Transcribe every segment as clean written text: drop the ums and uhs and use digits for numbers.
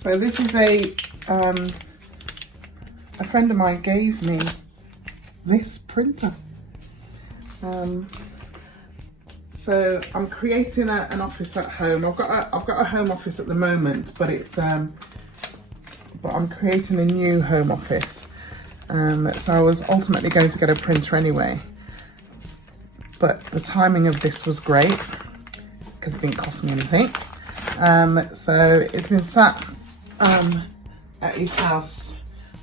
So this is a friend of mine gave me this printer. So I'm creating an office at home. I've got a home office at the moment, but it's but I'm creating a new home office. So I was ultimately going to get a printer anyway, but the timing of this was great because it didn't cost me anything. So it's been sat at his house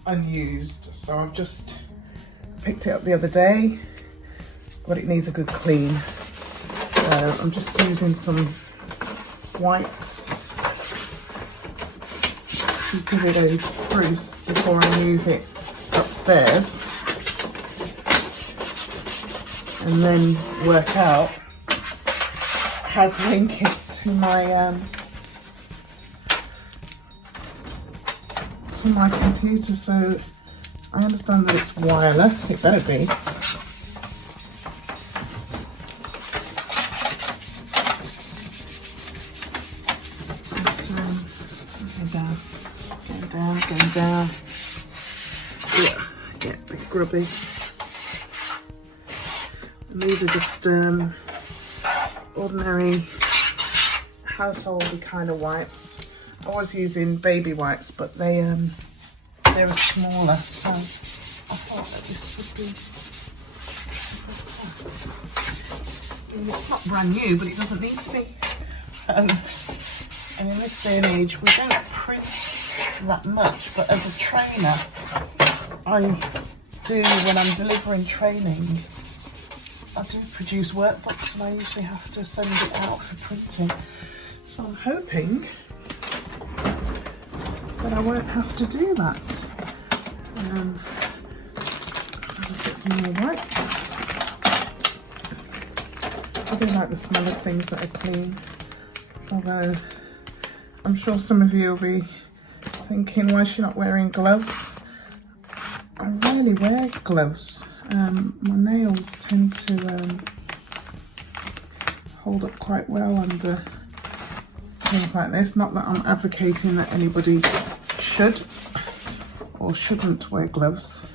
unused, so I've just picked it up the other day, but it needs a good clean. So I'm just using some wipes to give it a spruce before I move it upstairs, and then work out how to link it to my computer. So I understand that it's wireless, it better be. Going down. Yeah, a bit grubby. And these are just ordinary householdy kind of wipes. I was using baby wipes, but they were smaller, so I thought that this would be better. I mean, it's not brand new, but it doesn't need to be. And in this day and age, we don't print that much, but as a trainer, I do, when I'm delivering training, I do produce workbooks, and I usually have to send it out for printing. So I'm hoping that I won't have to do that. So I'll just get some more wipes. I do like the smell of things that are clean, although I'm sure some of you will be thinking, why is she not wearing gloves? I rarely wear gloves. My nails tend to hold up quite well under things like this. Not that I'm advocating that anybody should or shouldn't wear gloves.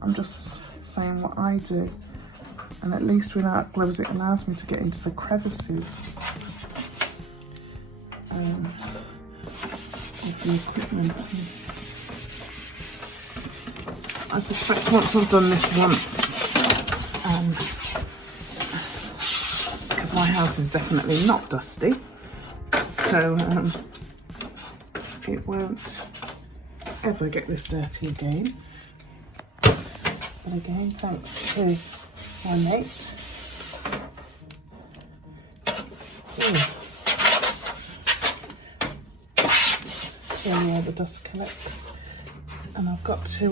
I'm just saying what I do. And at least without gloves, it allows me to get into the crevices of the equipment. I suspect once I've done this once, because my house is definitely not dusty, so it won't ever get this dirty again. But again, thanks to my mate. Just where the dust collects, and I've got to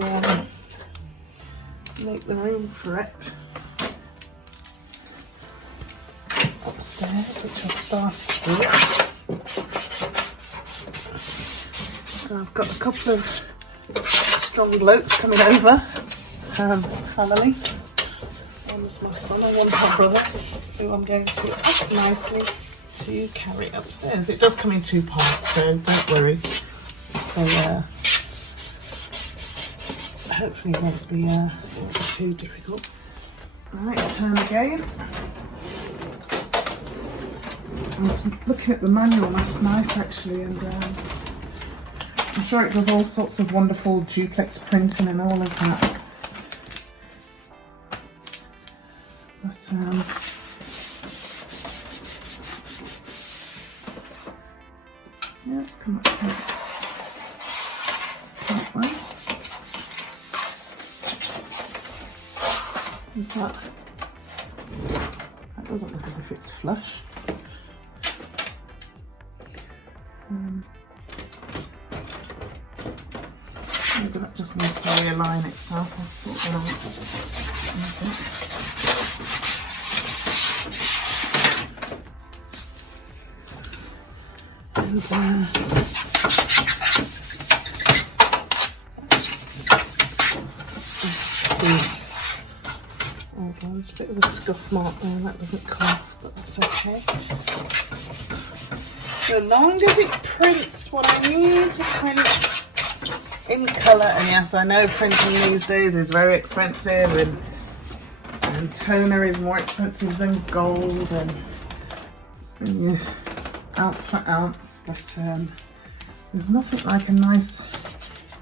make the room for it upstairs, which I've started to do. So I've got a couple of strong blokes coming over, family. One's my son and one's my brother, who I'm going to ask nicely to carry upstairs. It does come in 2 parts, so don't worry. They hopefully it won't be too difficult. Right, turn again. I was looking at the manual last night actually, and I'm sure it does all sorts of wonderful duplex printing and all of that. But yeah, it's come up here. That way. Is that doesn't look as if it's flush. Maybe that just needs to realign itself. I'll sort that out. And hold on, there's a bit of a scuff mark there, that doesn't come off, but that's okay. So long as it prints what I need to print in colour, and yes, I know printing these days is very expensive, and toner is more expensive than gold, and yeah, ounce for ounce, but there's nothing like a nice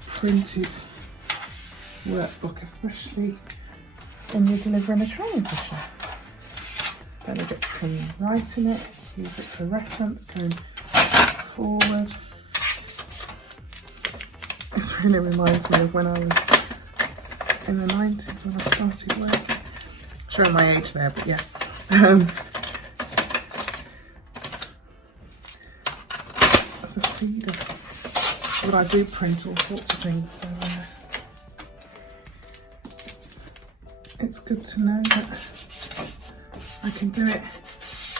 printed workbook, especially when you're delivering a training session. Then it gets to write in it, use it for reference, going forward. This really reminds me of when I was in the 90s when I started working. Showing my age there, but yeah. As a feeder. But I do print all sorts of things, so it's good to know that I can do it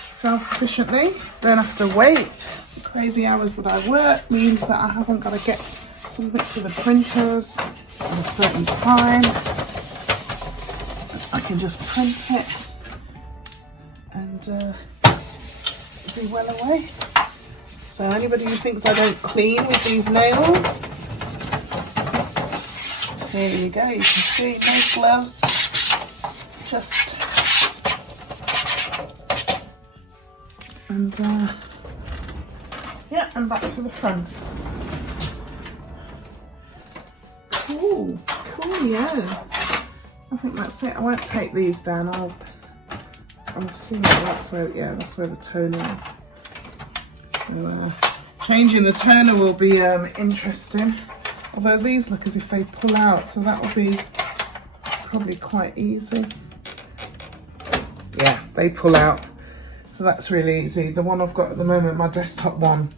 self-sufficiently. Don't have to wait. The crazy hours that I work means that I haven't got to get something to the printers at a certain time. I can just print it and be well away. So anybody who thinks I don't clean with these nails, there you go. You can see no gloves, just and yeah, and back to the front. Cool, yeah. I think that's it. I won't take these down. I'll see that's where, yeah, that's where the toner is. So changing the toner will be interesting. Although these look as if they pull out, so that will be probably quite easy. Yeah, they pull out. So that's really easy. The one I've got at the moment, my desktop one,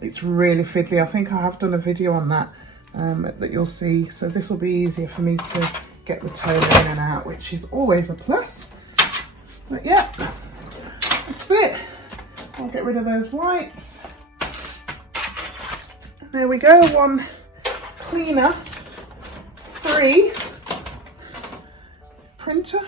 it's really fiddly. I think I have done a video on that that you'll see. So this will be easier for me to get the toner in and out, which is always a plus. But yeah, that's it. I'll get rid of those wipes. There we go, one cleaner, free printer.